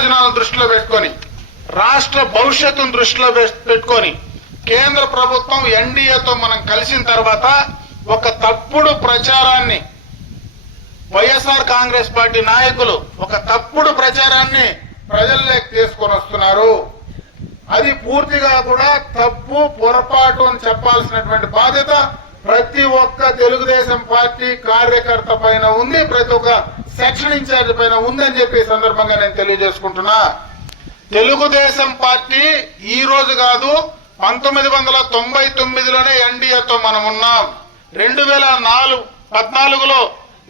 ప్రయోజనాలను దృష్టిలో పెట్టుకొని రాష్ట్ర భవిష్యత్తును దృష్టిలో పెట్టుకొని కేంద్ర ప్రభుత్వం ఎన్డీఏతో మనం కలిసిన తర్వాత ఒక తప్పుడు ప్రచారాన్ని వైఎస్ఆర్ కాంగ్రెస్ పార్టీ నాయకులు ఒక తప్పుడు ప్రచారాన్ని ప్రజల్లోకి తీసుకొని వస్తున్నారు. అది పూర్తిగా కూడా తప్పు పొరపాటు అని చెప్పాల్సినటువంటి బాధ్యత ప్రతి ఒక్క తెలుగుదేశం పార్టీ కార్యకర్త పైన ఉంది. ప్రతి ఒక్క సెక్షన్ ఇన్ఛార్జ్ పైన ఉందని చెప్పి సందర్భంగా నేను తెలియజేసుకుంటున్నా. తెలుగుదేశం పార్టీ ఈ రోజు కాదు పంతొమ్మిది వందల తొంభై తొమ్మిదిలోనే ఎన్డీఏతో మనం ఉన్నాం. రెండు వేల నాలుగు పద్నాలుగులో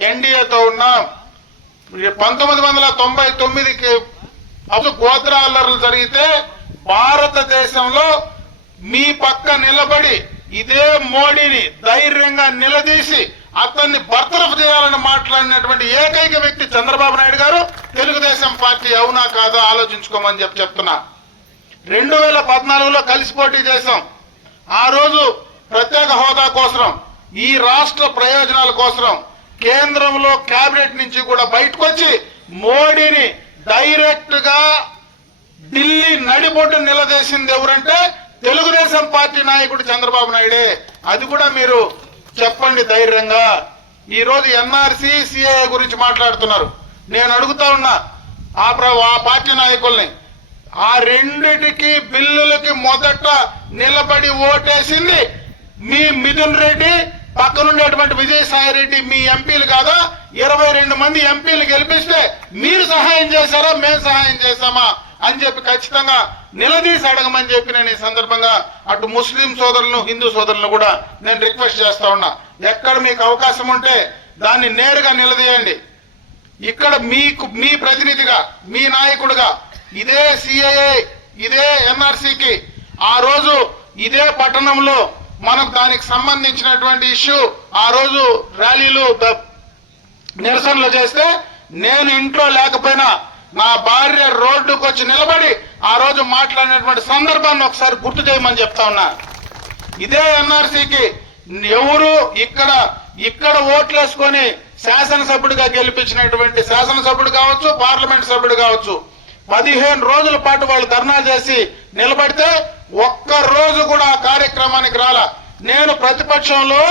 ఎన్డీఏతో ఉన్నాం. పంతొమ్మిది వందల తొంభై తొమ్మిదికి అప్పుడు గోత్ర అల్లర్లు జరిగితే భారతదేశంలో మీ పక్క నిలబడి ఇదే మోడీని ధైర్యంగా నిలదీసి అతన్ని బర్తరఫ్ చేయాలని మాట్లాడినటువంటి ఏకైక వ్యక్తి చంద్రబాబు నాయుడు గారు తెలుగుదేశం పార్టీ అవునా కాదా ఆలోచించుకోమని చెప్పి చెప్తున్నా. రెండు వేల పద్నాలుగులో కలిసి పోటీ చేశాం. ఆ రోజు ప్రత్యేక హోదా కోసం ఈ రాష్ట్ర ప్రయోజనాల కోసం కేంద్రంలో కేబినెట్ నుంచి కూడా బయటకు వచ్చి మోడీని డైరెక్ట్గా ఢిల్లీ నడిబొడ్డు నిలదీసింది ఎవరంటే తెలుగుదేశం పార్టీ నాయకుడు చంద్రబాబు నాయుడే. అది కూడా మీరు చెప్పండి ధైర్యంగా. ఈరోజు ఎన్ఆర్సీ సిఐ గురించి మాట్లాడుతున్నారు. నేను అడుగుతా ఉన్నా ఆ ప్ర- ఆ పార్టీ నాయకుల్ని ఆ రెండిటికి బిల్లులకి మొదట నిలబడి ఓటేసింది మీ మిథున్ రెడ్డి పక్కనుండేటువంటి విజయసాయి రెడ్డి మీ ఎంపీలు కాదా? ఇరవై రెండు మంది ఎంపీలు గెలిపిస్తే మీరు సహాయం చేశారా? మేము సహాయం చేశామా అని చెప్పి ఖచ్చితంగా నిలదీసి అడగమని చెప్పి నేను ఈ సందర్భంగా అటు ముస్లిం సోదరులను హిందూ సోదరులను కూడా నేను రిక్వెస్ట్ చేస్తా ఉన్నా. ఎక్కడ మీకు అవకాశం ఉంటే దాన్ని నేరుగా నిలదీయండి. ఇక్కడ మీకు మీ ప్రతినిధిగా మీ నాయకుడిగా ఇదే సిఐఏ ఇదే ఎన్ఆర్సీకి ఆ రోజు ఇదే పట్టణంలో మనం దానికి సంబంధించినటువంటి ఇష్యూ ఆ రోజు ర్యాలీలు నిరసనలు చేస్తే నేను ఇంట్లో లేకపోయినా నా భార్య రోడ్డుకు వచ్చి నిలబడి ఆ రోజు మాట్లాడినటువంటి సందర్భాన్ని ఒకసారి గుర్తు చేయమని చెప్తా ఉన్నా. ఇదే ఎన్ఆర్సీకి ఎవరు ఇక్కడ ఇక్కడ ఓట్లేసుకొని శాసనసభ్యుడిగా గెలిపించినటువంటి శాసనసభ్యుడు కావచ్చు పార్లమెంట్ సభ్యుడు కావచ్చు పదిహేను రోజుల పాటు వాళ్ళు ధర్నా చేసి నిలబడితే ఒక్క రోజు కూడా ఆ కార్యక్రమానికి రాలా. నేను ప్రతిపక్షంలో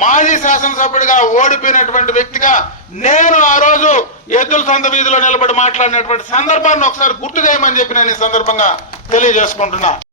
మాజీ శాసనసభ్యుడిగా ఓడిపోయినటువంటి వ్యక్తిగా నేను ఆ రోజు ఎద్దుల సొంత వీధిలో నిలబడి మాట్లాడినటువంటి సందర్భాన్ని ఒకసారి గుర్తు చేయమని చెప్పి నేను ఈ సందర్భంగా తెలియజేసుకుంటున్నా.